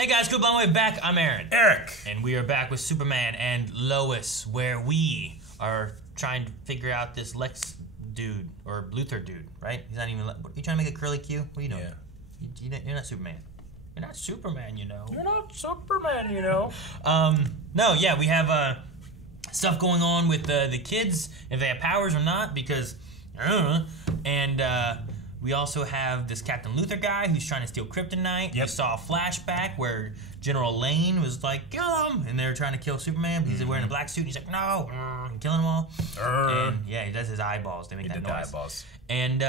Hey guys, Cool Blonde Wave back. I'm Aaron. Eric. And we are back with Superman and Lois, where we are trying to figure out this Lex dude, or Luthor dude, right? He's not even, are you trying to make a curly Q? What are you doing? Yeah. You're not Superman. You're not Superman, you know. You're not Superman, you know. No, yeah, we have stuff going on with the kids, if they have powers or not, because, and we also have this Captain Luthor guy who's trying to steal kryptonite. Yep. We saw a flashback where General Lane was like, kill him! And they were trying to kill Superman, but he's wearing a black suit, and he's like, no! And killing them all. And yeah, he does his eyeballs. They make that noise. Eyeballs. And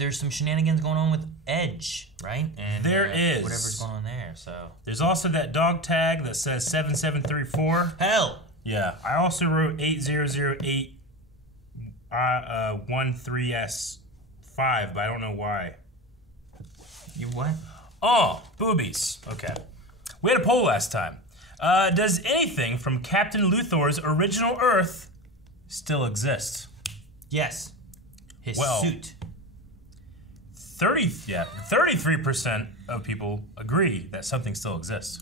there's some shenanigans going on with Edge, right? And there is. Whatever's going on there, so. There's also that dog tag that says 7734. Hell! Yeah. I also wrote 8008 13S5, but I don't know why. You what? Oh, boobies. Okay. We had a poll last time. Does anything from Captain Luthor's original Earth still exist? Yes. His suit. 33% of people agree that something still exists.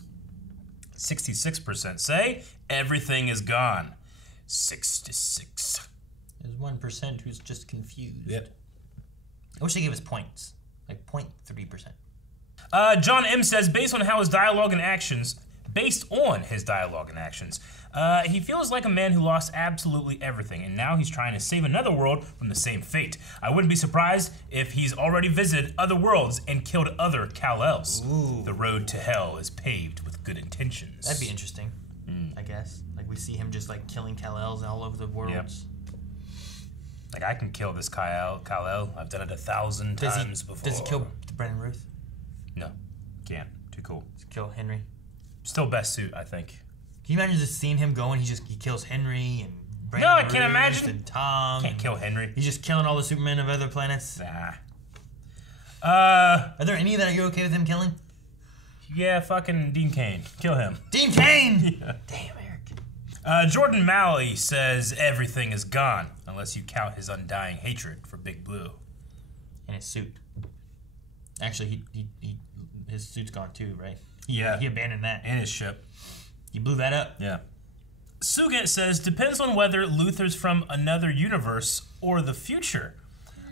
66% say everything is gone. 66. There's 1% who's just confused. Yep. I wish they gave us points. Like 0.3%. John M says, based on his dialogue and actions, he feels like a man who lost absolutely everything, and now he's trying to save another world from the same fate. I wouldn't be surprised if he's already visited other worlds and killed other Kal-Els. Ooh. The road to hell is paved with good intentions. That'd be interesting, I guess. Like we see him just like killing Kal-Els all over the worlds. Yep. Like I can kill this Kal-El. I've done it 1,000 times before. Does he kill Brennan Ruth? No, can't. Too cool. Does he kill Henry? Still best suit, I think. Can you imagine just seeing him going? He kills Henry and Brennan No, I Ruth can't imagine. And Tom. Can't kill Henry. He's just killing all the Supermen of other planets. Nah. Are there any that you're okay with him killing? Yeah, fucking Dean Cain. Kill him. Dean Cain! Yeah. Damn, Eric. Jordan Malley says everything is gone, unless you count his undying hatred for Big Blue. And his suit. Actually, his suit's gone too, right? Yeah. He abandoned that. And his ship. He blew that up. Yeah. Suget says, depends on whether Luthor's from another universe or the future.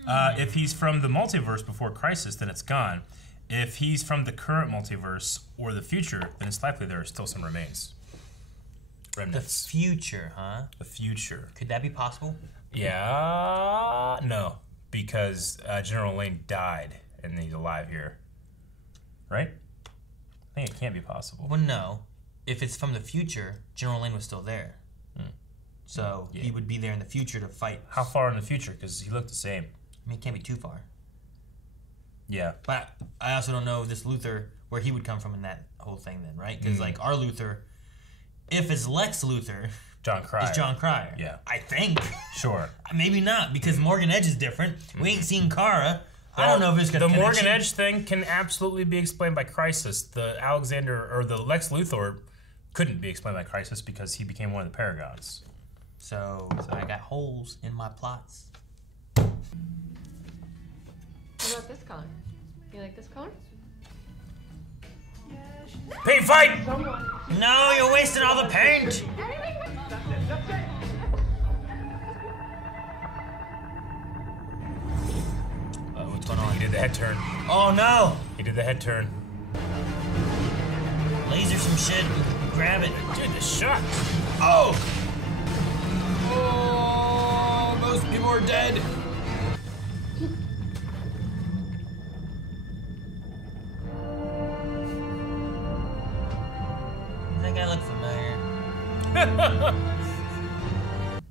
If he's from the multiverse before Crisis, then it's gone. If he's from the current multiverse or the future, then it's likely there are still some remnants. Remnants. The future, huh? The future. Could that be possible? Yeah. No. Because General Lane died and he's alive here. Right? I think it can't be possible. Well, no. If it's from the future, General Lane was still there. So he would be there in the future to fight. How far in the future? Because he looked the same. I mean, it can't be too far. Yeah. But I also don't know this Luthor, where he would come from in that whole thing then, right? Because, like, our Luthor, if it's Lex Luthor, John Cryer. it's John Cryer. Yeah. I think. Sure. Maybe not, because Morgan Edge is different. We ain't seen Kara. I don't know if it's got a connection. The Morgan Edge thing can absolutely be explained by Crisis. The the Lex Luthor couldn't be explained by Crisis because he became one of the Paragons. So I got holes in my plots. What about this color? You like this color? Paint fight! No, you're wasting all the paint! What's going on? He did the head turn. Oh no! He did the head turn. Laser some shit. Grab it. Dude, the shot! Oh! Oh! Most people are dead. That guy look familiar.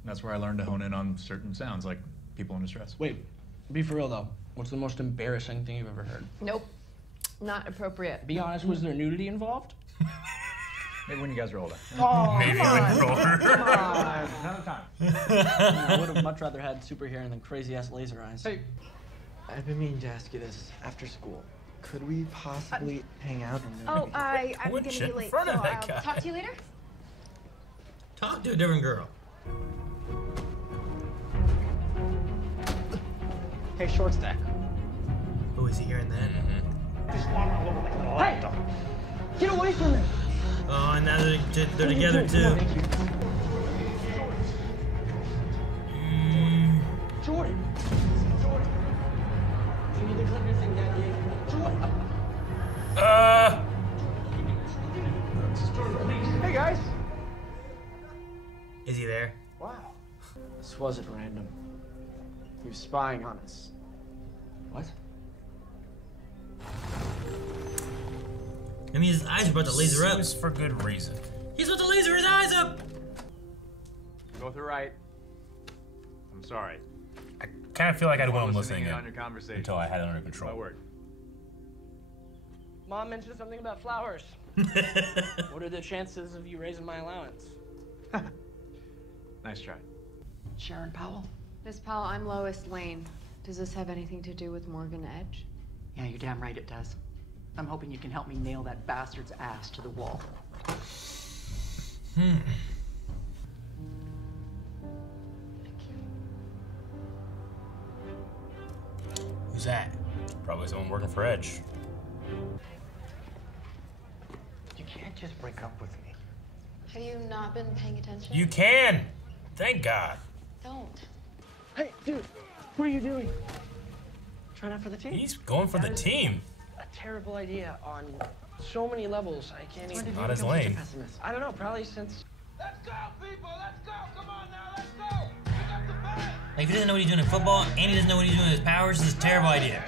That's where I learned to hone in on certain sounds, like people in distress. Wait, be for real though. What's the most embarrassing thing you've ever heard? Nope. Not appropriate. Be honest, was there nudity involved? Maybe when you guys are older. Oh, Maybe when you're older. come on. Another time. I would have much rather had super hair than crazy ass laser eyes. Hey, I've been meaning to ask you this after school. Could we possibly hang out? Oh, I'm Quit gonna shit be in late, front so of that guy. I'll talk to you later. Talk to a different girl. Hey, short stack. Oh, is he hearing that? Hey! Get away from me! Oh, and now they're together too. Jordan! You need to clip your thing, Daddy. Jordan! Hey, guys! Is he there? Wow. This wasn't random. He was spying on us. What? I mean, his eyes are about to laser up. Seems for good reason. He's about to laser his eyes up! Both are right. I'm sorry. I kind of feel like I wasn't listening in in on your conversation. until I had it under My control. word. Mom mentioned something about flowers. What are the chances of you raising my allowance? Nice try. Sharon Powell? Miss Powell, I'm Lois Lane. Does this have anything to do with Morgan Edge? Yeah, you're damn right it does. I'm hoping you can help me nail that bastard's ass to the wall. Who's that? Probably someone working for Edge. You can't just break up with me. Have you not been paying attention? You can! Thank God. Don't. Hey, dude, what are you doing? Trying out for the team. He's going for the That is team. A terrible idea on so many levels. I can't even. Not his become such a lane. pessimist? I don't know. Probably since. Let's go, people! Let's go! Come on now, let's go! Pick up the bag! Like, if he doesn't know what he's doing in football and he doesn't know what he's doing with his powers, this is a terrible idea.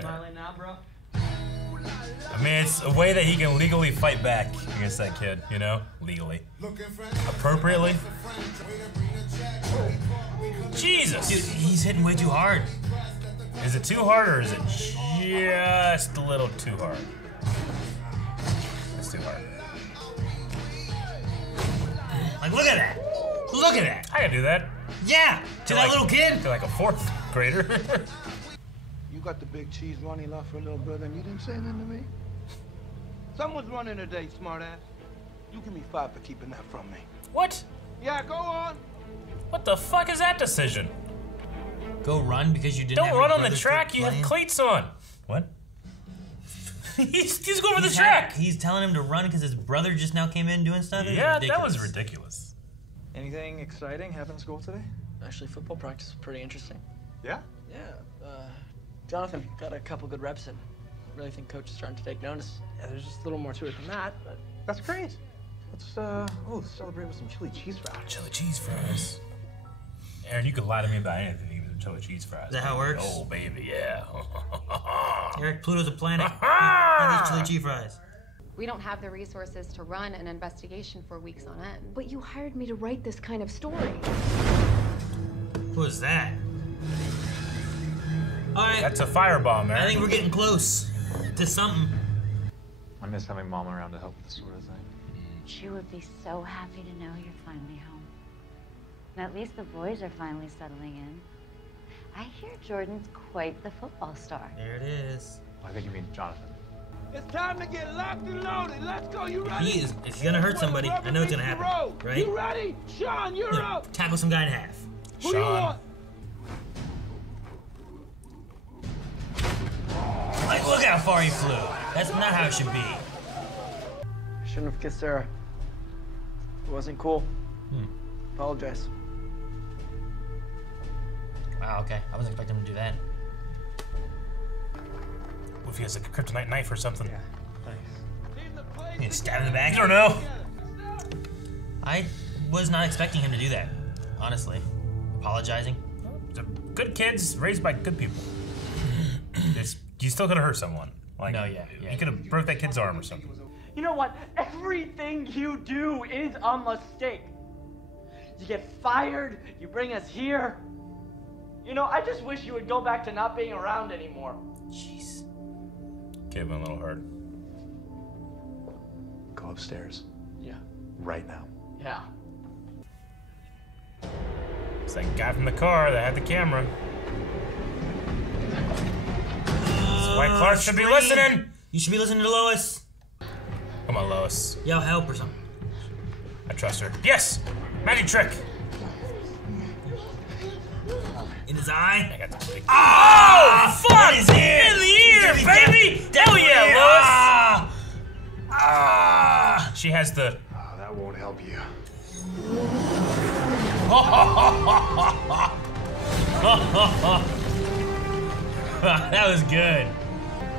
Smiling now, bro. I mean, it's a way that he can legally fight back against that kid, you know? Legally. Appropriately. Jesus! Dude, he's hitting way too hard. Is it too hard or is it just a little too hard? It's too hard. Like, look at that. Look at that. I can do that. Yeah, to that little kid. To like a fourth grader. You got the big cheese money left for little brother and you didn't say nothing to me? Someone's running today, smartass. You give me 5 for keeping that from me. What? Yeah, go on. What the fuck is that decision? Go run because you didn't Don't have run your on the brother track, start you have playing? cleats on. What? he's going for the He's track. He's telling him to run because his brother just now came in doing stuff. It Yeah, that ridiculous. was ridiculous. Anything exciting happen in school today? Actually, football practice was pretty interesting. Yeah? Yeah. Jonathan got a couple good reps in. Really think coach is starting to take notice. Yeah, there's just a little more to it than that, but. That's great. Let's celebrate with some chili cheese fries. Chili cheese fries. Aaron, you can lie to me about anything, even chili cheese fries. Is that how it works? Oh, baby, yeah. Eric, Pluto's a planet. He needs chili cheese fries. We don't have the resources to run an investigation for weeks on end. But you hired me to write this kind of story. What was that? All right. That's a firebomb, man. I think we're getting close to something. I miss having Mom around to help with this sort of thing. She would be so happy to know you're finally home. And at least the boys are finally settling in. I hear Jordan's quite the football star. There it is. I think you mean Jonathan. It's time to get locked and loaded. Let's go. You ready? He is. If you're gonna hurt somebody, I know it's gonna happen, right? You ready? Sean, you're Yeah, up. tackle some guy in half. Who you want? Like, look how far he flew. That's not how it should be. Shouldn't have kissed Sarah. It wasn't cool. Apologize. Wow. Okay. I wasn't expecting him to do that. What if he has like a kryptonite knife or something? Yeah, thanks. You gonna stab him in the back? I don't know. I was not expecting him to do that. Honestly, apologizing. They're good kids raised by good people. You still could have hurt someone. Like, No, yeah. You could have broke that kid's arm or something. You know what? Everything you do is a mistake. You get fired, you bring us here. You know, I just wish you would go back to not being around anymore. Jeez. Kid went a little hard. Go upstairs. Yeah. Right now. Yeah. It's that guy from the car that had the camera. That's why Clark should be listening. You should be listening to Lois. Come on, Lois. Yell help or something. I trust her. Yes! Magic trick! In his eye. I got the stick. Oh! Oh, fuck! In his ear. In the ear, baby! Hell yeah, Lois! She has the... Oh, that won't help you. That was good.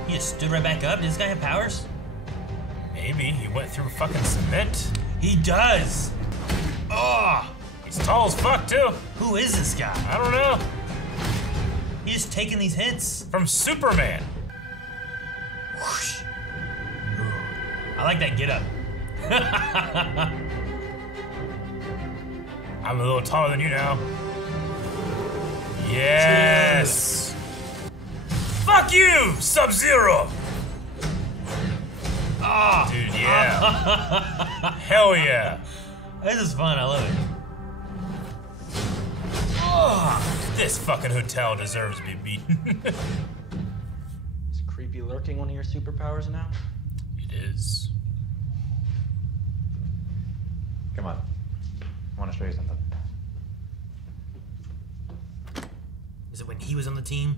He just stood right back up. Does this guy have powers? Maybe he went through fucking cement. He does. Oh, he's tall as fuck too. Who is this guy? I don't know. He's just taking these hits. From Superman. Whoosh. I like that get up. I'm a little taller than you now. Yes. Fuck you, Sub-Zero. Ah, dude, yeah. Hell yeah. This is fun. I love it. Oh, this fucking hotel deserves to be beaten. Is creepy lurking one of your superpowers now? It is. Come on. I want to show you something. Is it when he was on the team?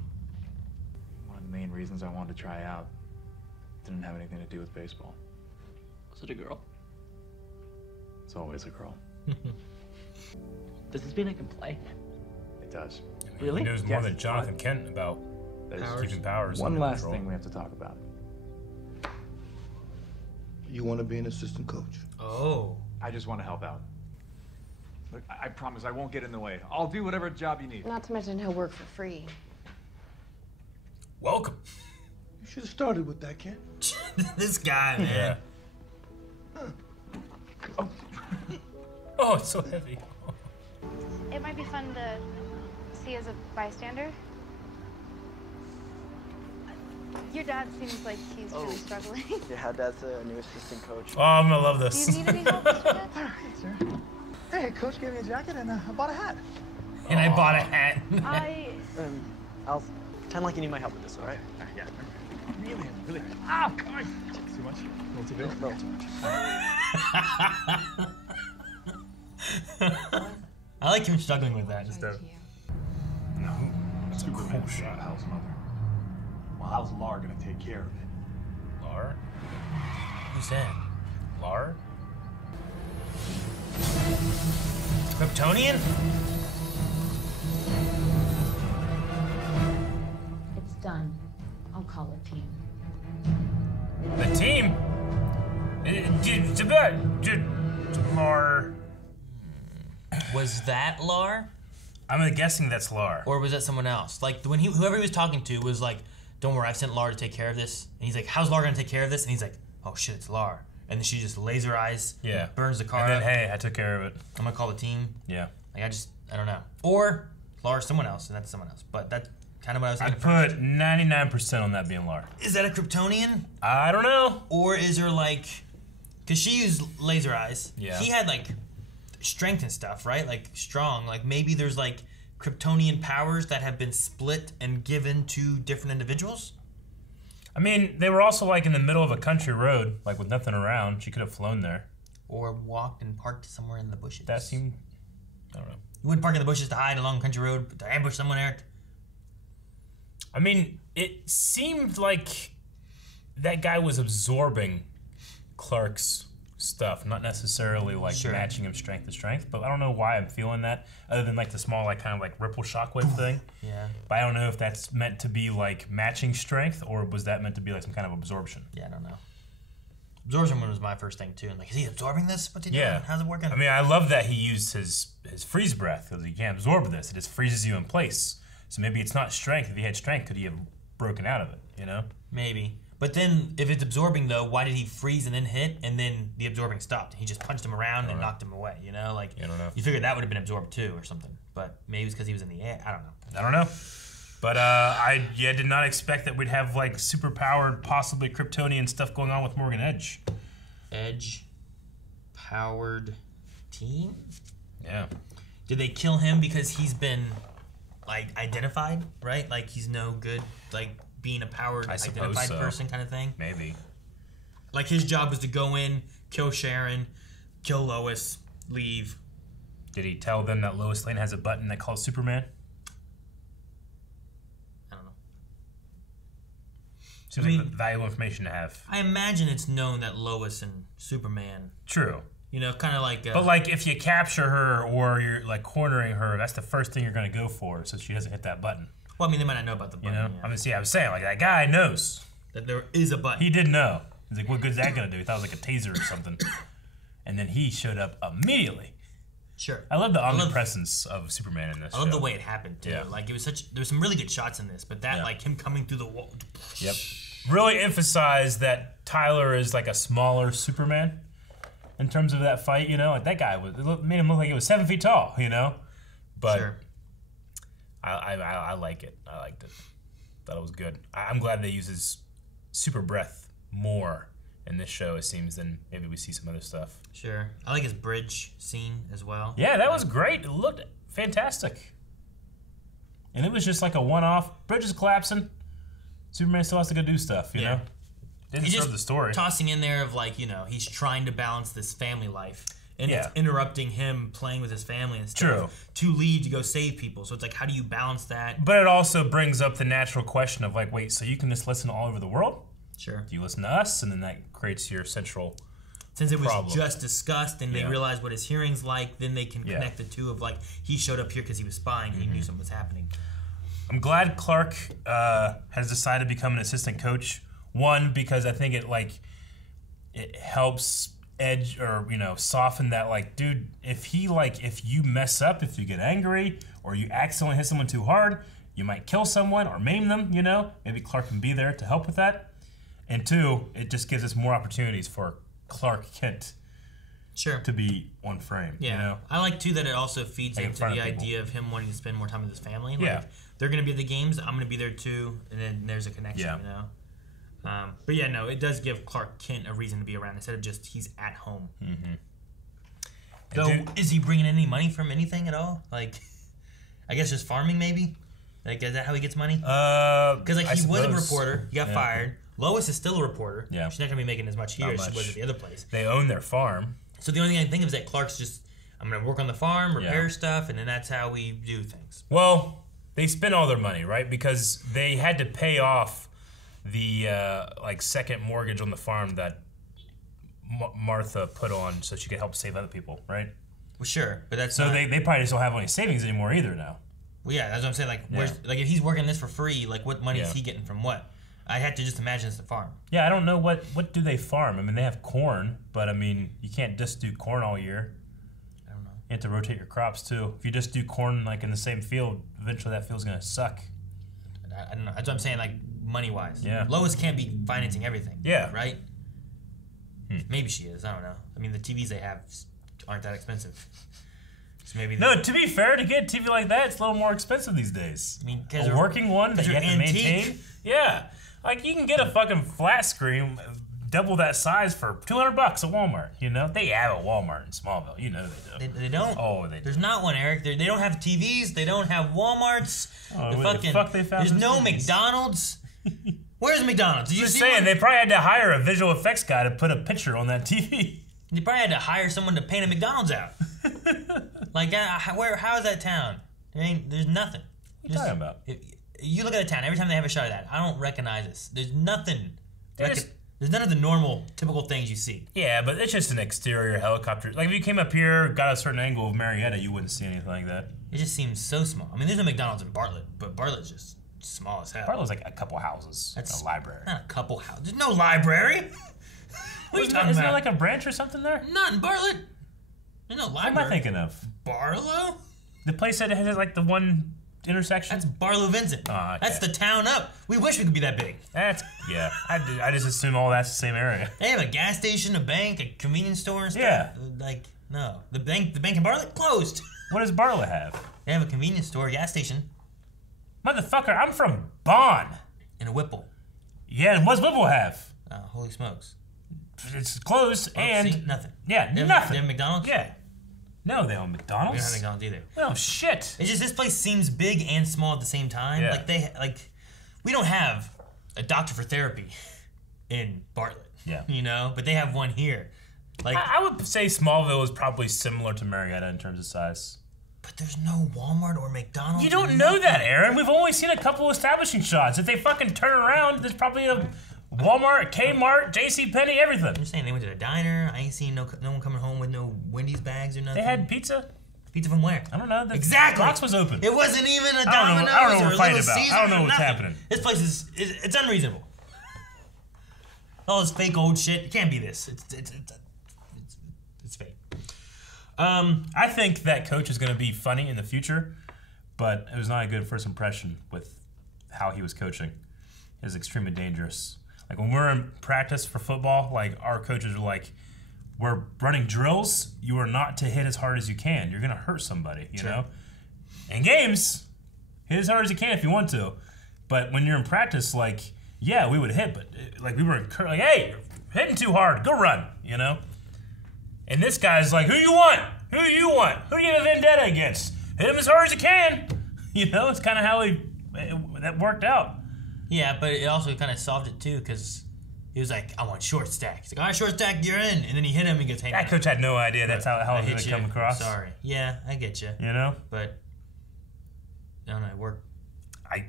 One of the main reasons I wanted to try out didn't have anything to do with baseball. Was it a girl? It's always a girl. Does this mean I can play? It does. Really? He knows more than Jonathan Kent about keeping powers. One under last control. thing we have to talk about. You want to be an assistant coach? Oh. I just want to help out. Look, I promise I won't get in the way. I'll do whatever job you need. Not to mention he'll work for free. Welcome. You should have started with that, Kent. This guy, man. Yeah. Oh, it's so heavy. It might be fun to see as a bystander. Your dad seems like he's really struggling. Yeah, Dad's a new assistant coach. Oh, I'm gonna love this. Do you need any help, Mr. Dad? Sir. Hey, Coach gave me a jacket and I bought a hat. And I bought a hat. I'll pretend like you need my help with this, all right? Yeah. Really. Ah, come on. Too much? A little too big? A little too much. I like him struggling with that. Just That's a cool shot. How's mother? Well, how's Lar gonna take care of it? Lar? Who's that? Lar? Kryptonian? It's done. I'll call a team. The team? Lar. Was that Lar? I'm guessing that's Lar. Or was that someone else? Like when whoever he was talking to was like, "Don't worry, I've sent Lar to take care of this." And he's like, "How's Lar gonna take care of this?" And he's like, "Oh shit, it's Lar." And then she just laser eyes, burns the car and then, up. hey, I took care of it. I'm gonna call the team. Yeah. Like I don't know. Or Lar's someone else, and that's someone else. But that's kind of what I was I'd thinking. put 99% on that being Lar. Is that a Kryptonian? I don't know. Or is there like, because she used laser eyes. Yeah. He had like strength and stuff, right? Like strong. Like maybe there's like Kryptonian powers that have been split and given to different individuals. I mean, they were also like in the middle of a country road, like with nothing around. She could have flown there. Or walked and parked somewhere in the bushes. That seemed, I don't know. You wouldn't park in the bushes to hide along a country road, but to ambush someone there. I mean, it seemed like that guy was absorbing Clark's stuff, not necessarily like matching him strength to strength, but I don't know why I'm feeling that, other than like the small like kind of like ripple shockwave thing. Yeah. But I don't know if that's meant to be like matching strength, or was that meant to be like some kind of absorption? Yeah, I don't know. Absorption was my first thing too. And like, is he absorbing this? What's he doing? How's it working? I mean, I love that he used his freeze breath, because he can't absorb this. It just freezes you in place. So maybe it's not strength. If he had strength, could he have broken out of it, you know? Maybe. But then, if it's absorbing though, why did he freeze and then hit, and then the absorbing stopped? He just punched him around and knocked him away, you know? Like, I don't know. You figured that would have been absorbed too or something. But maybe it's because he was in the air. I don't know. I don't know. But I did not expect that we'd have like super powered, possibly Kryptonian stuff going on with Morgan Edge. Edge powered team? Yeah. Did they kill him because he's been like identified, right? Like he's no good, like being a powered identified person kind of thing? Maybe. Like his job was to go in, kill Sharon, kill Lois, leave. Did he tell them that Lois Lane has a button that calls Superman? I don't know. Seems like valuable information to have. I imagine it's known that Lois and Superman. True. You know, kind of like. But like, if you capture her or you're like cornering her, that's the first thing you're going to go for, so she doesn't hit that button. Well, I mean, they might not know about the button. You know, I was saying like that guy knows that there is a button. He did know. He's like, what good's that going to do? He thought it was like a taser or something, and then he showed up immediately. Sure. I love the omnipresence of Superman in this. I love the way it happened too. Yeah. Like it was such. There was some really good shots in this, but that like him coming through the wall. Yep. Really emphasized that Tyler is like a smaller Superman in terms of that fight. You know, like that guy made him look like he was 7 feet tall. You know, but sure. I like it. I liked it. Thought it was good. I'm glad they use his super breath more in this show, it seems, than maybe we see some other stuff. Sure. I like his bridge scene as well. Yeah, that was great. It looked fantastic. And it was just like a one-off. Bridge is collapsing. Superman still has to go do stuff, you know? Didn't serve the story. Tossing in there of like, you know, he's trying to balance this family life. And it's interrupting him playing with his family and stuff. To leave to go save people. So it's like, how do you balance that? But it also brings up the natural question of like, wait, so you can just listen all over the world? Sure. Do you listen to us? And then that creates your central Since it was problem. just discussed and they realized what his hearing's like, then they can connect the two of like, he showed up here because he was spying and he knew something was happening. I'm glad Clark has decided to become an assistant coach. One, because I think it helps edge or soften that dude, if you mess up, if you get angry or you accidentally hit someone too hard, you might kill someone or maim them, maybe Clark can be there to help with that. And two, it just gives us more opportunities for Clark Kent to be on frame. I like too that it also feeds into the idea of him wanting to spend more time with his family. They're going to be at the games, I'm going to be there too, and then there's a connection, But yeah, no, it does give Clark Kent a reason to be around instead of just he's at home. Though, is he bringing in any money from anything at all? Like, I guess just farming maybe? Like, is that how he gets money? Because he was a reporter, he got fired. Lois is still a reporter. She's not going to be making as much here as she was at the other place. They own their farm. So the only thing I can think of is that Clark's just, I'm going to work on the farm, repair stuff, and then that's how we do things. Well, they spent all their money, right? Because they had to pay off the second mortgage on the farm that Martha put on so she could help save other people, right? Well, sure, but that's so they probably just don't have any savings anymore either now. Well, yeah, that's what I'm saying. Like, if he's working this for free, like, what money is he getting from what? I had to just imagine it's the farm. Yeah, I don't know what do they farm. I mean, they have corn, but I mean, you can't just do corn all year. I don't know. You have to rotate your crops too. If you just do corn like in the same field, eventually that field's gonna suck. I don't know. That's what I'm saying. Like, money-wise. Yeah. Lois can't be financing everything. Yeah. Right? Maybe she is. I don't know. I mean, the TVs they have aren't that expensive. So maybe no, to be fair, to get a TV like that, it's a little more expensive these days. I mean, a working one that you have to maintain. Yeah. Like, you can get a fucking flat screen, double that size for $200 at Walmart, They have a Walmart in Smallville. You know they do. They don't? Oh, they do. There's not one, Eric. They don't have TVs. They don't have Walmarts. Oh, where the fuck they found there's no TVs? McDonald's. Where's McDonald's? Did you Just see saying, one? they probably had to hire a visual effects guy to put a picture on that TV. They probably had to hire someone to paint a McDonald's out. Like, how is that town? There's nothing. What are you talking about? You look at a town, every time they have a shot of that, I don't recognize this. There's nothing. There's none of the normal, typical things you see. Yeah, but it's just an exterior helicopter. Like, if you came up here, got a certain angle of Marietta, you wouldn't see anything like that. It just seems so small. I mean, there's a McDonald's in Bartlett, but Bartlett's just small as hell. Bartlett's like a couple houses. That's a library. Not a couple houses. There's no library. What are you talking about? Isn't there like a branch or something there? Not in Bartlett. There's no library. What am I thinking of? Barlow? The place that has like the one intersection? That's Barlow Vincent. Oh, okay. That's the town up. We wish we could be that big. I just assume all that's the same area. They have a gas station, a bank, a convenience store and stuff. Yeah. Like, no. The bank in Bartlett closed. What does Bartlett have? They have a convenience store, a gas station. Motherfucker, I'm from Bonn. And a Whipple. Yeah, and what's Whipple have? Holy smokes. It's closed and... nothing. Yeah, nothing. They have McDonald's? Yeah. No, they own McDonald's. We don't have McDonald's either. Oh, shit. It's just this place seems big and small at the same time. Yeah. We don't have a doctor for therapy in Bartlett. Yeah. But they have one here. Like, I would say Smallville is probably similar to Marietta in terms of size. But there's no Walmart or McDonald's. You don't know that, Aaron. We've only seen a couple establishing shots. If they fucking turn around, there's probably a Walmart, Kmart, JCPenney, everything. I'm just saying, they went to the diner. I ain't seen no one coming home with no Wendy's bags or nothing. They had pizza. Pizza from where? I don't know. The exactly. box was open. It wasn't even a Domino's. I don't know what we're fighting about. Caesar I don't know or what's nothing. happening. This place it's unreasonable. All this fake old shit. It can't be this. It's fake. I think that coach is going to be funny in the future, but it was not a good first impression with how he was coaching. It was extremely dangerous. Like when we're in practice for football, like our coaches are like, we're running drills. You are not to hit as hard as you can. You're going to hurt somebody, you know? In games, hit as hard as you can if you want to. But when you're in practice, like, yeah, we would hit, but like we were like, hey, you're hitting too hard. Go run, you know? And this guy's like, who you want? Who do you want? Who do you have a vendetta against? Hit him as hard as you can. You know, it's kind of how that worked out. Yeah, but it also kind of solved it too, because he was like, I want short stack. He's like, all right, short stack, you're in. And then he hit him and goes, hey, that coach had no idea that's how it was going to come across. Sorry. Yeah, I get you. You know? But, I don't know, it worked.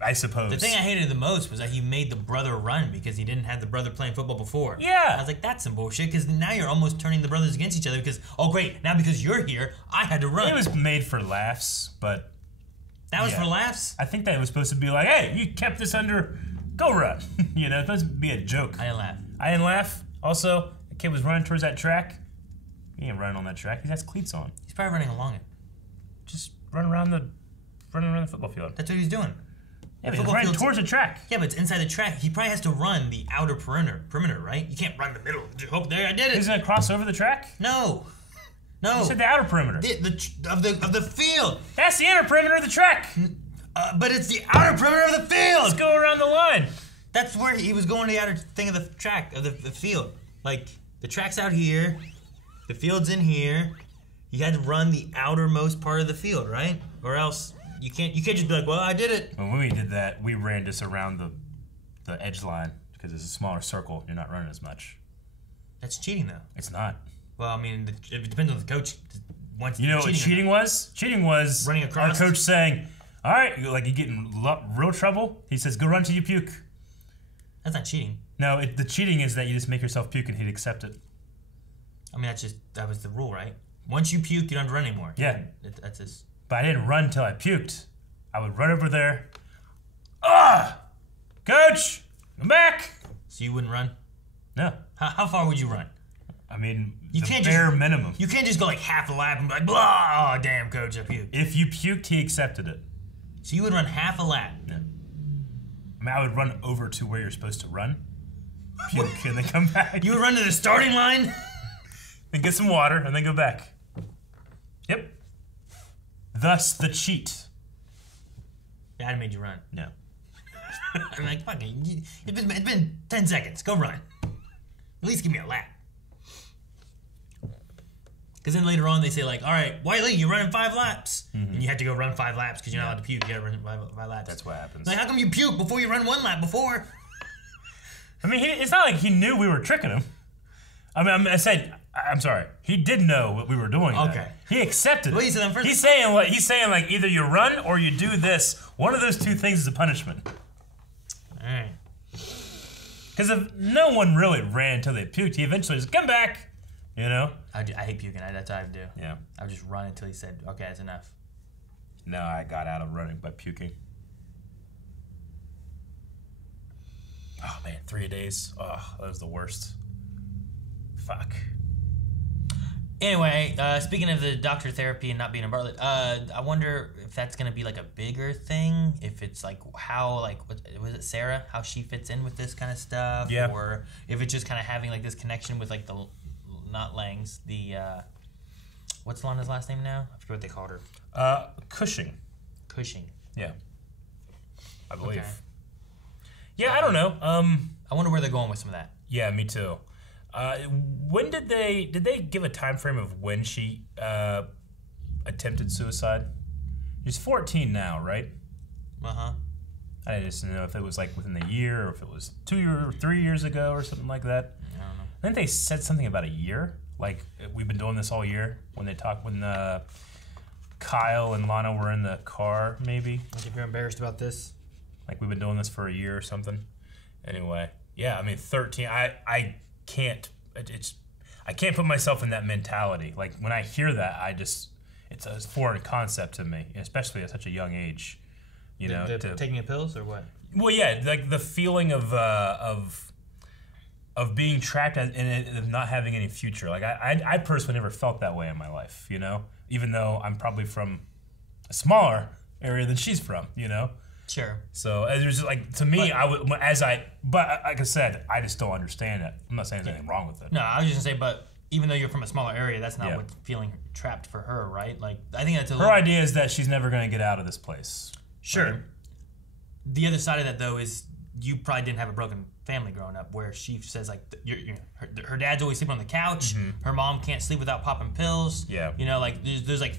I suppose. The thing I hated the most was that he made the brother run because he didn't have the brother playing football before. Yeah. I was like, that's some bullshit, because now you're almost turning the brothers against each other because, oh, great, now because you're here, I had to run. It was made for laughs, but... That was for laughs? I think that was supposed to be like, hey, you kept this under... Go run. You know, it's supposed to be a joke. I didn't laugh. I didn't laugh. Also, the kid was running towards that track. He ain't running on that track. He has cleats on. He's probably running along it. Just run around the football field. That's what he's doing. Yeah, but he's running towards the track. Yeah, but it's inside the track. He probably has to run the outer perimeter, right? You can't run the middle. Hope there, I did it. He's gonna cross over the track? No. No. You said the outer perimeter. Of the field. That's the inner perimeter of the track. But it's the outer perimeter of the field. Let's go around the line. That's where he was going to the outer thing of the track, of the field. Like, the track's out here. The field's in here. You had to run the outermost part of the field, right? Or else you can't just be like, well, I did it. When we did that, we ran just around the edge line because it's a smaller circle. You're not running as much. That's cheating, though. It's not. Well, I mean, it depends on the coach. You know what cheating was? Cheating was running across. Our coach saying, all right, you get in real trouble. He says, go run till you puke. That's not cheating. No, the cheating is that you just make yourself puke and he'd accept it. I mean, that was the rule, right? Once you puke, you don't have to run anymore. Yeah. That's just... But I didn't run till I puked. I would run over there. Coach, come back. So you wouldn't run? No. How far would you run? I mean, you the can't bare minimum. You can't just go like half a lap and be like, blah, oh, damn, coach, I puked. If you puked, he accepted it. So you would run half a lap? Yeah. I mean, I would run over to where you're supposed to run, puke, and then come back. You would run to the starting line? Then get some water, and then go back. Yep. Thus, the cheat. Yeah, I made you run. No. I'm like, fuck it. It's been 10 seconds. Go run. At least give me a lap. Because then later on they say like, all right, Wiley, you're running 5 laps. And you have to go run 5 laps because you're not allowed to puke. You got to run 5 laps. That's what happens. Like, how come you puke before you run 1 lap before? I mean, it's not like he knew we were tricking him. I mean, I'm sorry. He did know what we were doing. Okay. Then. He accepted Well, it. he said He's saying like either you run or you do this. One of those 2 things is a punishment. All right. Because if no one really ran until they puked, he eventually just come back. You know? I hate puking. That's what I would do. Yeah. I would just run until he said, okay, that's enough. No, I got out of running by puking. Oh, man, 3 days. Oh, that was the worst. Fuck. Anyway, speaking of the doctor therapy and not being in Bartlett, I wonder if that's going to be like a bigger thing, if it's like how, like, was it Sarah, how she fits in with this kind of stuff? Yeah. Or if it's just kind of having like this connection with like the, not Langs, the, what's Lana's last name now? I forget what they called her. Cushing. Cushing. Yeah. I believe. Okay. Yeah, I don't know. I wonder where they're going with some of that. Yeah, me too. When did they give a time frame of when she attempted suicide? She's 14 now, right? Uh-huh. I just didn't know if it was like within the year or if it was 2 or 3 years ago or something like that. I don't know. I think they said something about a year. Like, we've been doing this all year when Kyle and Lana were in the car, maybe. Like if you're embarrassed about this. Like we've been doing this for a year or something. Anyway, yeah, I mean 13. I can't. I can't put myself in that mentality. Like when I hear that, it's a foreign concept to me, especially at such a young age. You know, taking the pills or what? Well, yeah, like the feeling of being trapped in it, of not having any future. Like I personally never felt that way in my life. You know, even though I'm probably from a smaller area than she's from. You know. Sure. So it was like to me, but like I said, I just don't understand it. I'm not saying there's anything wrong with it. No, I was just gonna say, but even though you're from a smaller area, that's not what's feeling trapped for her, right? Like I think that's her idea is that she's never gonna get out of this place. Sure. Right? The other side of that though is you probably didn't have a broken family growing up, where she says like her dad's always sleeping on the couch, her mom can't sleep without popping pills. Yeah. You know, like there's like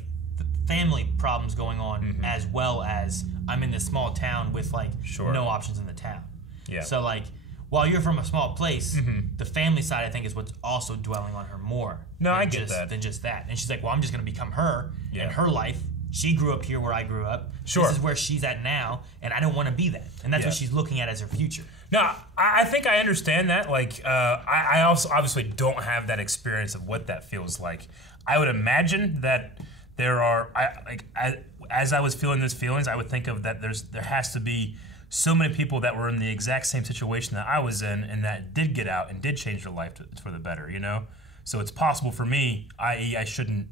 family problems going on as well as I'm in this small town with like no options in the town. Yeah. So like while you're from a small place, the family side I think is what's also dwelling on her more. No, I get that. Than just that. And she's like, well, I'm just gonna become her in her life. She grew up here where I grew up. Sure. This is where she's at now, and I don't want to be that. And that's what she's looking at as her future. No, I think I understand that. Like, I also obviously don't have that experience of what that feels like. I would imagine that there are, as I was feeling those feelings, I would think of that there has to be so many people that were in the exact same situation that I was in and that did get out and did change their life for the better, you know? So it's possible for me, i.e. I shouldn't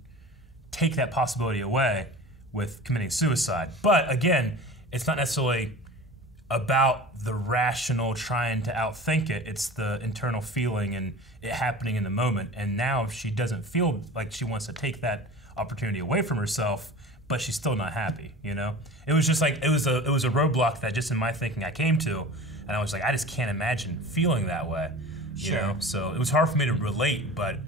take that possibility away with committing suicide. But again, it's not necessarily about the rational trying to outthink it. It's the internal feeling and it happening in the moment. And now she doesn't feel like she wants to take that opportunity away from herself, but she's still not happy, you know? It was just like, it was a roadblock that just in my thinking I came to, and I was like, I just can't imagine feeling that way, you know? So it was hard for me to relate, but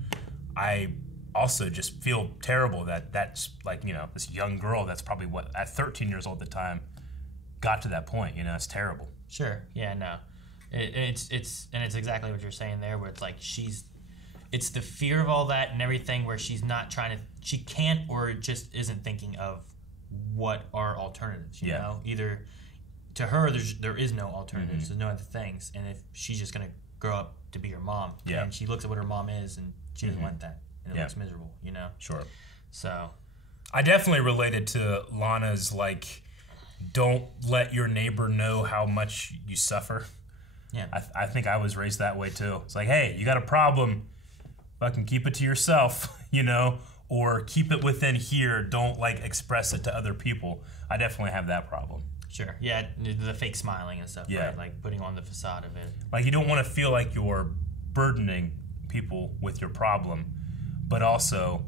I also just feel terrible that that's like, you know, this young girl that's probably at 13 years old at the time got to that point, you know? It's terrible. Sure, yeah, no. It's exactly what you're saying there, where it's like it's the fear of all that and everything where she can't or just isn't thinking of what are alternatives, you know? Either to her, there is no alternatives, there's no other things, and if she's just gonna grow up to be her mom, and she looks at what her mom is and she doesn't want that, and it looks miserable, you know? Sure. So. I definitely related to Lana's, like, don't let your neighbor know how much you suffer. Yeah. I think I was raised that way too. It's like, hey, you got a problem, fucking keep it to yourself, you know, or keep it within here. Don't like express it to other people. I definitely have that problem. Sure. Yeah, the fake smiling and stuff, right? Like putting on the facade of it. Like you don't want to feel like you're burdening people with your problem, but also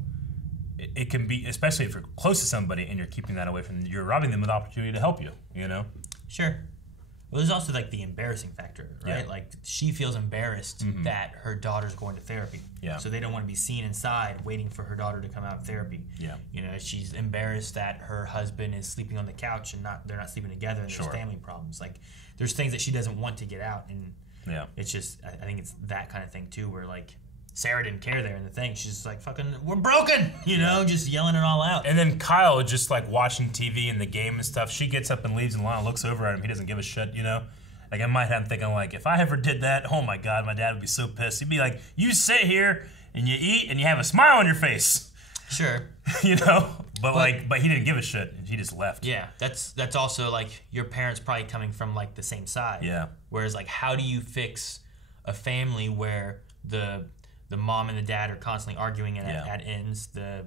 it can be, especially if you're close to somebody and you're keeping that away from them, you're robbing them of the opportunity to help you, you know? Sure. Well, there's also like the embarrassing factor, right? Yeah. Like she feels embarrassed that her daughter's going to therapy. Yeah. So they don't want to be seen inside waiting for her daughter to come out of therapy. Yeah. You know, she's embarrassed that her husband is sleeping on the couch and they're not sleeping together, and there's family problems. Like there's things that she doesn't want to get out, and it's just, I think it's that kind of thing too, where like Sarah didn't care there in the thing. She's just like, fucking, we're broken, you know, just yelling it all out. And then Kyle just like watching TV and the game and stuff. She gets up and leaves, and Lana looks over at him. He doesn't give a shit, you know? Like, in my head, I'm thinking, like, if I ever did that, oh my God, my dad would be so pissed. He'd be like, you sit here and you eat and you have a smile on your face. Sure. You know? But he didn't give a shit. He just left. Yeah, that's also like your parents probably coming from like the same side. Yeah. Whereas like, how do you fix a family where the mom and the dad are constantly arguing at ends, the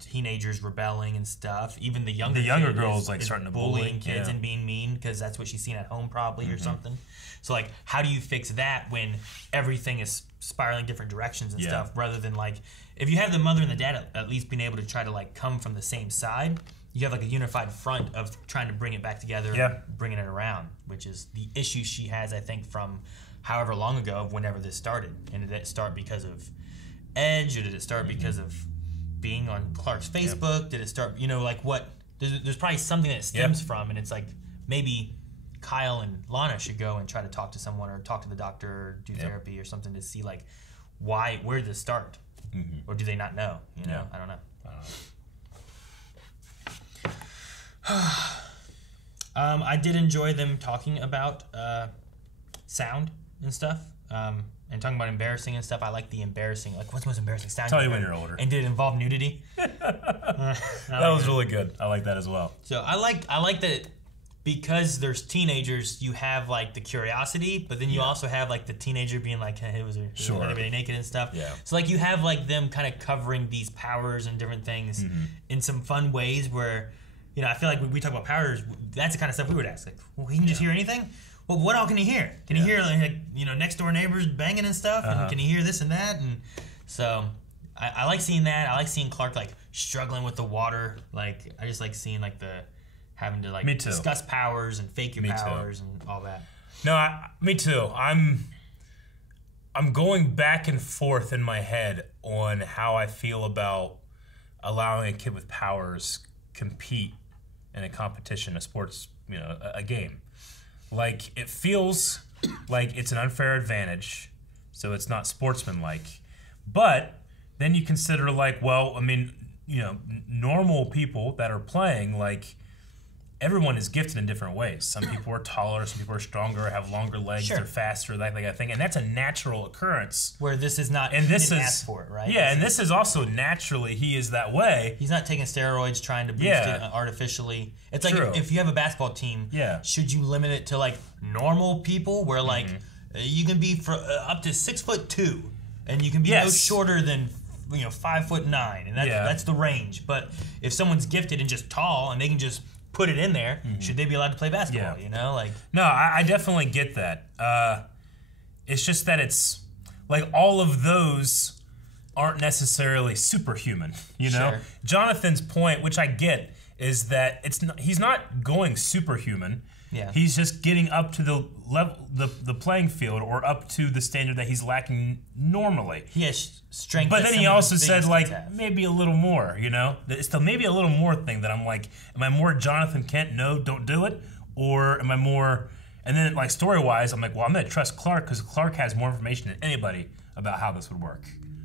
teenagers rebelling and stuff, even the younger girls like starting to bullying kids and being mean because that's what she's seen at home probably or something. So like, how do you fix that when everything is spiraling different directions and stuff, rather than like, if you have the mother and the dad at least being able to try to like come from the same side, you have like a unified front of trying to bring it back together and bringing it around, which is the issue she has, I think, from however long ago of whenever this started. And did it start because of Edge, or did it start because of being on Clark's Facebook? Did it start, you know, like what, there's probably something that stems from, and it's like maybe Kyle and Lana should go and try to talk to someone or talk to the doctor or do therapy or something to see like where did this start? Or do they not know, you know? I don't know. I did enjoy them talking about sound and stuff. And talking about embarrassing and stuff. I like the embarrassing. Like, what's the most embarrassing sound? Tell you when you're older. And did it involve nudity? That was really good. I like that as well. So I like that because there's teenagers, you have like the curiosity, but then you also have like the teenager being like, hey, was everybody naked and stuff? Yeah. So like you have like them kind of covering these powers and different things in some fun ways where, you know, I feel like when we talk about powers, that's the kind of stuff we would ask. Like, well, he can just hear anything? Well, what all can he hear? Can he hear like, you know, next door neighbors banging and stuff? And can he hear this and that? And so I like seeing that. I like seeing Clark like struggling with the water. Like I just like seeing like the having to like discuss powers and fake your powers and all that. No, me too. I'm going back and forth in my head on how I feel about allowing a kid with powers compete in a competition, a sports, you know, a game. Like, it feels like it's an unfair advantage, so it's not sportsmanlike. But then you consider, like, well, I mean, you know, normal people that are playing, like, everyone is gifted in different ways. Some people are taller, some people are stronger, have longer legs, they're faster, that kind of thing. And that's a natural occurrence. Where this is not, and this didn't is, ask for it, right? Yeah, and this is also naturally, he is that way. He's not taking steroids, trying to boost it artificially. It's like if you have a basketball team, should you limit it to like normal people where like you can be up to 6'2", and you can be no shorter than 5'9", and that's the range. But if someone's gifted and just tall and they can just put it in there, should they be allowed to play basketball? You know, like no, I definitely get that. It's just that it's like all of those aren't necessarily superhuman. You know, Jonathan's point, which I get, is that he's not going superhuman. Yeah, he's just getting up to the level, the playing field, or up to the standard that he's lacking normally. He has strength, but then he also said like maybe a little more. You know, it's the maybe a little more thing that I'm like, am I more Jonathan Kent? No, don't do it, or am I more? And then like story wise, I'm like, well, I'm gonna trust Clark because Clark has more information than anybody about how this would work.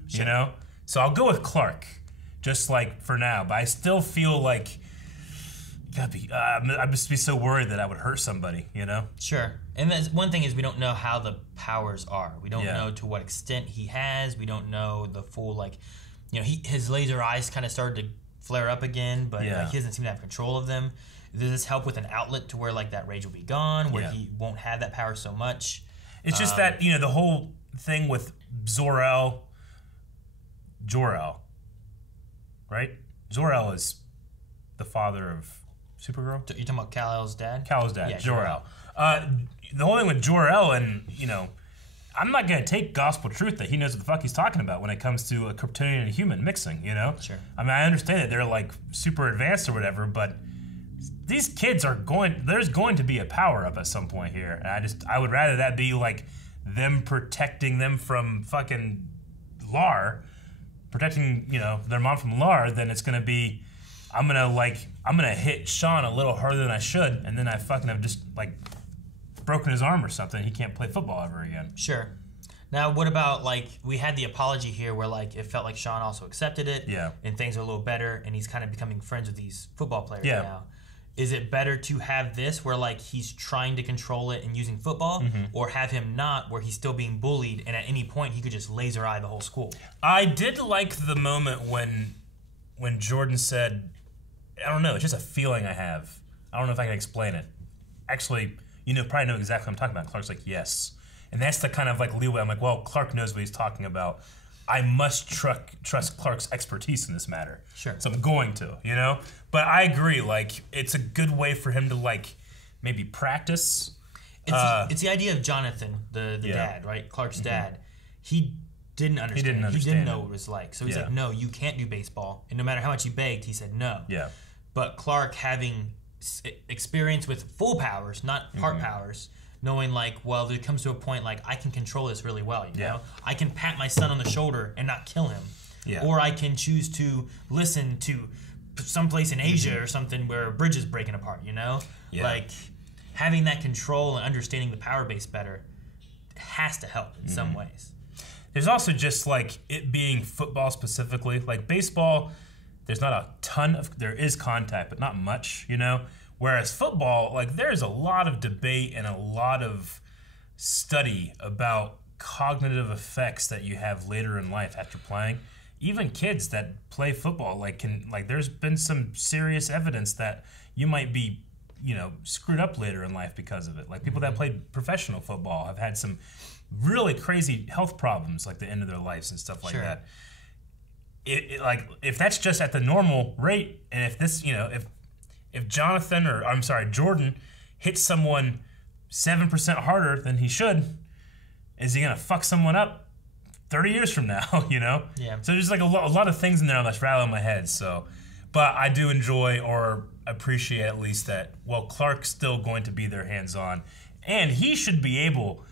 You know, so I'll go with Clark, just like for now. But I still feel like. I'd just be so worried that I would hurt somebody, you know? Sure. And that's, one thing is we don't know how the powers are. We don't know to what extent he has. We don't know the full, like, you know, his laser eyes kind of started to flare up again, but like, he doesn't seem to have control of them. Does this help with an outlet to where, like, that rage will be gone, where he won't have that power so much? It's just that, you know, the whole thing with Jor-El, right? Jor-El is the father of Supergirl? You talking about Kal-El's dad? Kal-El's dad, Jor-El. The whole thing with Jor-El, and, you know, I'm not going to take gospel truth that he knows what the fuck he's talking about when it comes to a Kryptonian and a human mixing, you know? Sure. I mean, I understand that they're, like, super advanced or whatever, but these kids there's going to be a power-up at some point here. And I would rather that be, like, them protecting them from fucking Lar, protecting, you know, their mom from Lar, than it's going to be... I'm gonna hit Sean a little harder than I should, and then I fucking have just like broken his arm or something. He can't play football ever again. Sure. Now, what about like we had the apology here, where like it felt like Sean also accepted it, and things are a little better, and he's kind of becoming friends with these football players now. Is it better to have this where like he's trying to control it and using football, or have him not, where he's still being bullied, and at any point he could just laser eye the whole school? I did like the moment when Jordan said. I don't know. It's just a feeling I have. I don't know if I can explain it. Actually, you probably know exactly what I'm talking about. Clark's like, yes. And that's the kind of like leeway. I'm like, well, Clark knows what he's talking about. I must trust Clark's expertise in this matter. Sure. So I'm going to, you know? But I agree. Like, it's a good way for him to like maybe practice. It's the idea of Jonathan, the dad, right? Clark's dad. He didn't understand. He didn't know what it was like. So he's like, no, you can't do baseball. And no matter how much he begged, he said no. Yeah. But Clark, having experience with full powers, not part powers, knowing like, well, there comes to a point like I can control this really well. You know, I can pat my son on the shoulder and not kill him. Yeah. Or I can choose to listen to someplace in Asia or something where a bridge is breaking apart. You know, like having that control and understanding the power base better has to help in some ways. There's also just like it being football specifically, like baseball. there's not a ton of, there is contact, but not much, you know? Whereas football, like there's a lot of debate and a lot of study about cognitive effects that you have later in life after playing. Even kids that play football, like there's been some serious evidence that you might be, you know, screwed up later in life because of it. Like people that played professional football have had some really crazy health problems, like the end of their lives and stuff like that. Like if that's just at the normal rate, and if this, you know, if Jonathan, or I'm sorry, Jordan hits someone 7% harder than he should, is he gonna fuck someone up 30 years from now, you know? Yeah. So there's like a lot of things in there that's rattling my head, so. But I do enjoy or appreciate at least that, well, Clark's still going to be there hands-on, and he should be able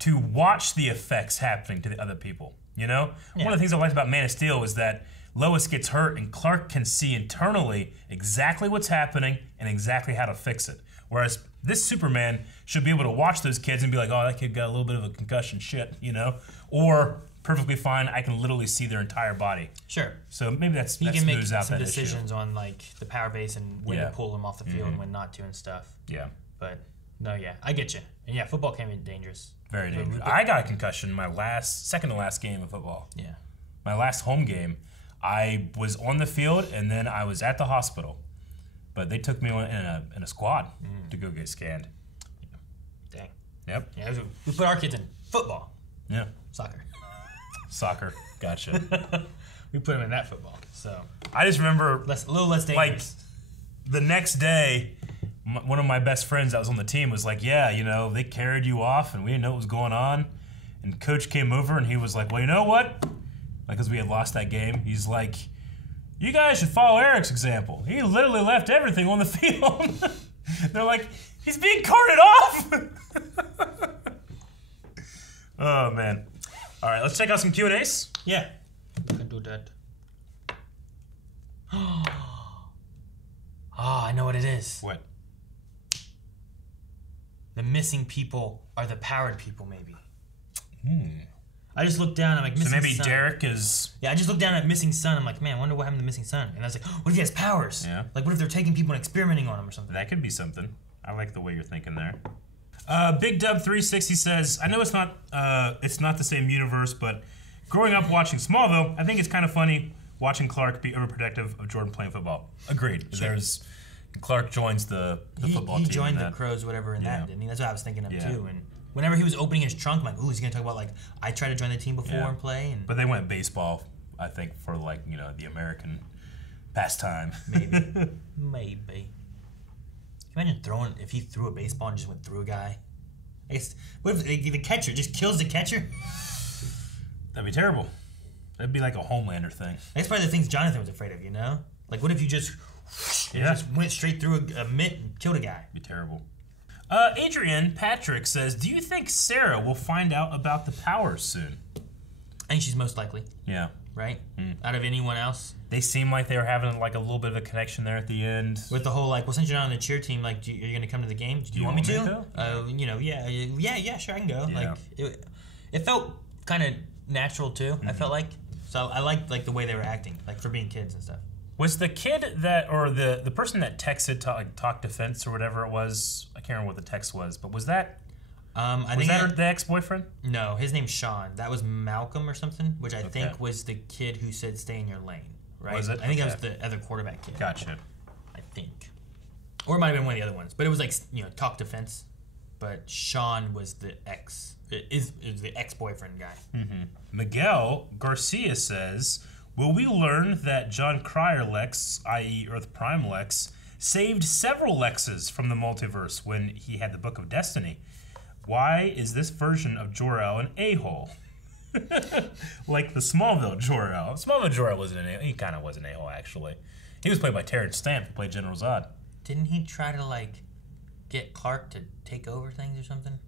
to watch the effects happening to the other people, you know? Yeah. One of the things I liked about Man of Steel is that Lois gets hurt and Clark can see internally exactly what's happening and exactly how to fix it. Whereas this Superman should be able to watch those kids and be like, oh, that kid got a little bit of a concussion, shit, you know? Or perfectly fine, I can literally see their entire body. Sure. So maybe that he can make out some that decisions issue. on like the power base and when to pull them off the field and when not to and stuff. Yeah. But no, yeah, I get you. And yeah, football can be dangerous. Very dangerous. I got a concussion my second to last game of football. Yeah. My last home game, I was on the field and then I was at the hospital. But they took me in a squad to go get scanned. Dang. Yep. Yeah, we put our kids in football. Yeah. Soccer. Gotcha. We put them in that football. So I just remember a little less dangerous. Like the next day, one of my best friends that was on the team was like, yeah, you know, they carried you off and we didn't know what was going on. And coach came over and he was like, well, you know what? Like, because we had lost that game, he's like, you guys should follow Eric's example. He literally left everything on the field. They're like, he's being carted off. Oh, man. All right, let's check out some Q&As. Yeah. We can do that. Oh, I know what it is. What? The missing people are the powered people, maybe. I just looked down, I'm like, missing son. So maybe Derek is... Yeah, I just looked down at missing son. I'm like, man, I wonder what happened to missing son. And I was like, what if he has powers? Yeah. Like, what if they're taking people and experimenting on him or something? That could be something. I like the way you're thinking there. Big Dub 360 says, I know it's not the same universe, but growing up watching Smallville, I think it's kind of funny watching Clark be overprotective of Jordan playing football. Agreed. Sure. Clark joins the football team. He joined the Crows, whatever, in that, didn't he? That's what I was thinking of too. And whenever he was opening his trunk, I'm like, ooh, he's gonna talk about like I tried to join the team before and play. And but they went baseball, I think, for like, you know, the American pastime. Maybe. Can you imagine if he threw a baseball and just went through a guy? I guess, what if the catcher just kills the catcher? That'd be terrible. That'd be like a Homelander thing. That's probably the things Jonathan was afraid of, you know? Like, what if you just went straight through a mitt and killed a guy? It'd be terrible. Adrian Patrick says, do you think Sarah will find out about the powers soon? I think she's most likely. Yeah. Right? Out of anyone else. They seem like they were having like a little bit of a connection there at the end. With the whole like, well, since you're not on the cheer team, like, are you going to come to the game? Do you want me to? You know, yeah, sure, I can go. Yeah. Like, it felt kind of natural too. I felt like, so I liked like the way they were acting, like for being kids and stuff. Was the kid that, or the person that texted talk defense or whatever it was? I can't remember what the text was, but was that? I was think that the ex-boyfriend? No, his name's Sean. That was Malcolm or something, which I think was the kid who said "stay in your lane." Right? Was it? I think that was the other quarterback kid. Gotcha. I think, or it might have been one of the other ones, but it was like, you know, talk defense. But Sean was the is the ex-boyfriend guy. Miguel Garcia says, will we learn that John Cryer Lex, i.e. Earth Prime Lex, saved several Lexes from the multiverse when he had the Book of Destiny? Why is this version of Jor-El an a-hole? Like the Smallville Jor-El. Smallville Jor-El wasn't an a-hole. He kind of was an a-hole, actually. He was played by Terrence Stamp, who played General Zod. Didn't he try to, like, get Clark to take over things or something?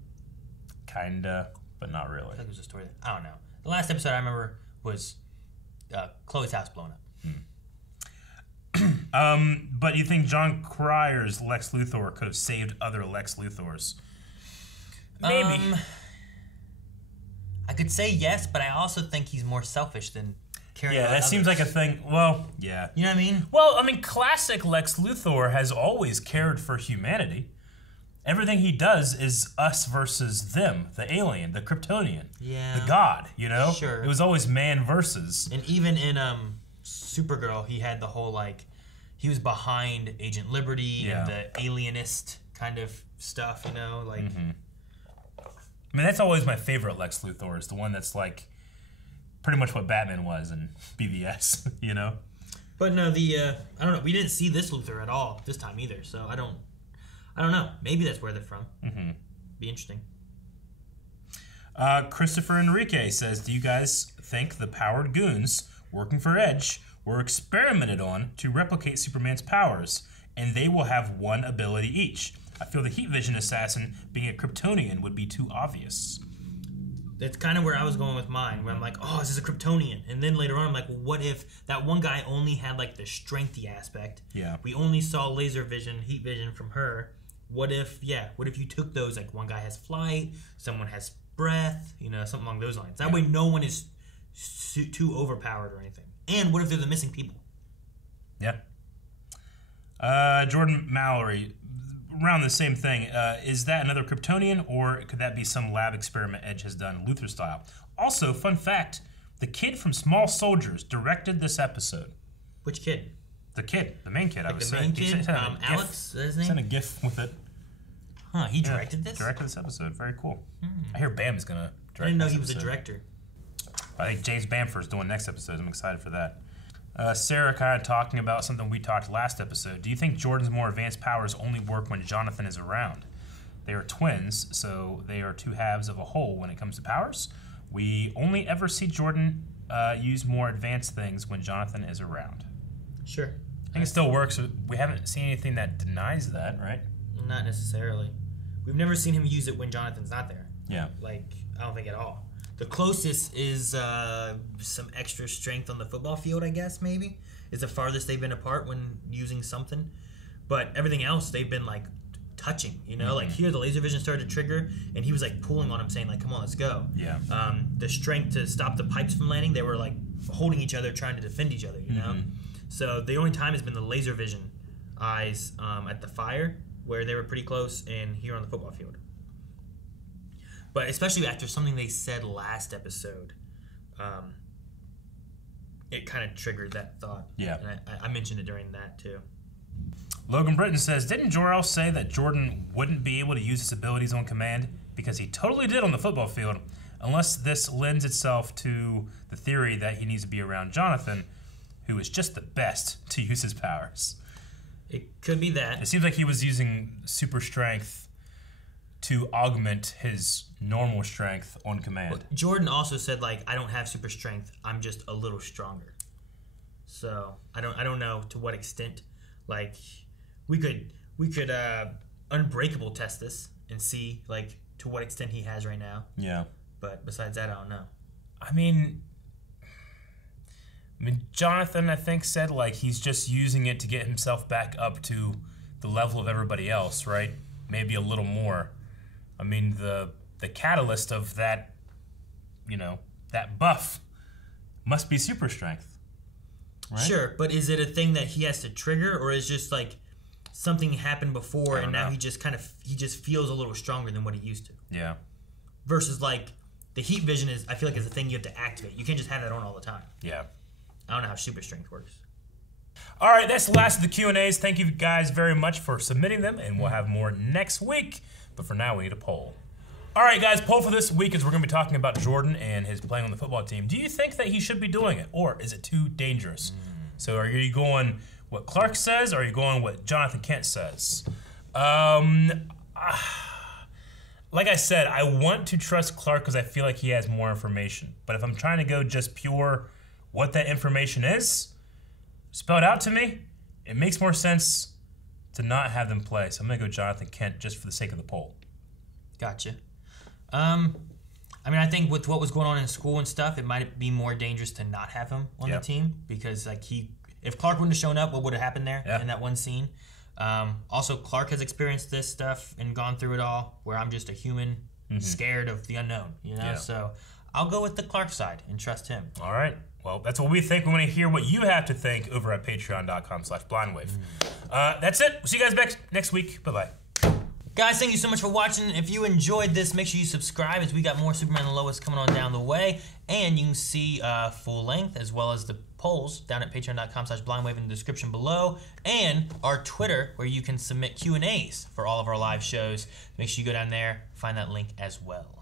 Kinda, but not really. I feel like it was a story. I don't know. The last episode I remember was Chloe's house blown up. But you think John Cryer's Lex Luthor could have saved other Lex Luthors? Maybe. I could say yes, but I also think he's more selfish than caring Yeah, about that seems others. like a thing. Well, yeah. You know what I mean? Well, I mean, classic Lex Luthor has always cared for humanity. Everything he does is us versus them, the alien, the Kryptonian, the god, you know? Sure. It was always man versus. And even in Supergirl, he had the whole, like, he was behind Agent Liberty and the alienist kind of stuff, you know? Like, I mean, that's always my favorite Lex Luthor, is the one that's like pretty much what Batman was in BVS, you know? But no, I don't know, we didn't see this Luthor at all this time either, so I don't know. Maybe that's where they're from. Be interesting. Christopher Enrique says, do you guys think the powered goons working for Edge were experimented on to replicate Superman's powers, and they will have one ability each? I feel the heat vision assassin being a Kryptonian would be too obvious. That's kind of where I was going with mine, where I'm like, oh, this is a Kryptonian. And then later on, I'm like, well, what if that one guy only had, like, the strengthy aspect? Yeah. We only saw laser vision, heat vision from her. What if you took those, like, one guy has flight, someone has breath, you know, something along those lines. That way no one is too overpowered or anything. And what if they're the missing people? Yeah. Jordan Mallory, around the same thing. Is that another Kryptonian, or could that be some lab experiment Edge has done, Luthor style? Also, fun fact, the kid from Small Soldiers directed this episode. Which kid? The kid, the main kid. Like I was the saying. main kid? Alex, is that his name? Sent a GIF with it. Huh, he directed this? Directed this episode. Very cool. I hear Bam is going to direct I didn't know this he was a episode. director. I think James Bamford's doing next episode. I'm excited for that. Sarah kind of talking about something we talked last episode. Do you think Jordan's more advanced powers only work when Jonathan is around? They are twins, so they are two halves of a whole when it comes to powers. We only ever see Jordan use more advanced things when Jonathan is around. Sure. I think it still works. We haven't seen anything that denies that, right? Not necessarily. We've never seen him use it when Jonathan's not there. Yeah. Like, I don't think at all. The closest is some extra strength on the football field, I guess, maybe. Is the farthest they've been apart when using something. But everything else, they've been, like, touching, you know? Like, here, the laser vision started to trigger, and he was, like, pulling on him, saying, like, come on, let's go. Yeah. The strength to stop the pipes from landing, they were, like, holding each other, trying to defend each other, you know? So the only time has been the laser vision eyes at the fire, where they were pretty close, and here on the football field. But especially after something they said last episode, it kind of triggered that thought. Yeah. And I mentioned it during that, too. Logan Britton says, didn't Jor-El say that Jordan wouldn't be able to use his abilities on command? Because he totally did on the football field, unless this lends itself to the theory that he needs to be around Jonathan, who is just the best to use his powers. It could be that. It seems like he was using super strength to augment his normal strength on command. Well, Jordan also said, like, I don't have super strength. I'm just a little stronger. So I don't know to what extent. Like, we could unbreakable test this and see, like, to what extent he has right now. Yeah. But besides that, I don't know. I mean, Jonathan, I think, said, like, he's just using it to get himself back up to the level of everybody else, right? Maybe a little more. I mean, the catalyst of that, you know, that buff must be super strength, right? Sure, but is it a thing that he has to trigger, or is just, like, something happened before and now he just feels a little stronger than what he used to? Yeah. Versus, like, the heat vision is, I feel like, is a thing you have to activate. You can't just have that on all the time. Yeah. I don't know how super strength works. All right, that's the last of the Q&As. Thank you guys very much for submitting them, and we'll have more next week. But for now, we need a poll. All right, guys, poll for this week is we're going to be talking about Jordan and his playing on the football team. Do you think that he should be doing it, or is it too dangerous? So are you going what Clark says, or are you going what Jonathan Kent says? Like I said, I want to trust Clark because I feel like he has more information. But if I'm trying to go just pure what that information is, spell it out to me, it makes more sense to not have them play. So I'm going to go Jonathan Kent just for the sake of the poll. Gotcha. I mean, I think with what was going on in school and stuff, it might be more dangerous to not have him on the team because, like, if Clark wouldn't have shown up, what would have happened there in that one scene? Also, Clark has experienced this stuff and gone through it all, where I'm just a human scared of the unknown, you know? Yeah. So I'll go with the Clark side and trust him. All right. Well, that's what we think. We want to hear what you have to think over at patreon.com/blindwave. That's it. We'll see you guys back next week. Bye-bye. Guys, thank you so much for watching. If you enjoyed this, make sure you subscribe as we got more Superman Lois coming on down the way. And you can see full length as well as the polls down at patreon.com/blindwave in the description below. And our Twitter where you can submit Q&As for all of our live shows. Make sure you go down there, find that link as well.